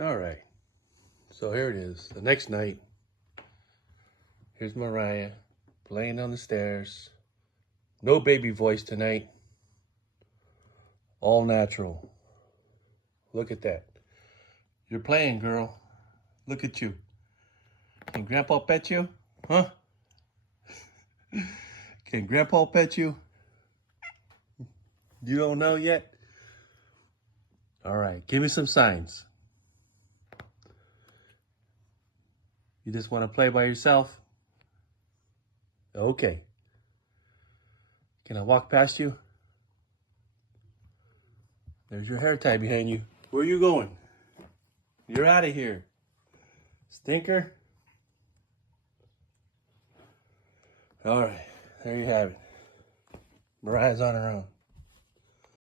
All right. So here it is. The next night. Here's Mariah playing on the stairs. No baby voice tonight. All natural. Look at that. You're playing, girl. Look at you. Can Grandpa pet you? Huh? Can Grandpa pet you? You don't know yet? All right. Give me some signs. You just want to play by yourself? Okay. Can I walk past you? There's your hair tie behind you. Where are you going? You're out of here. Stinker. All right. There you have it. Mariah's on her own.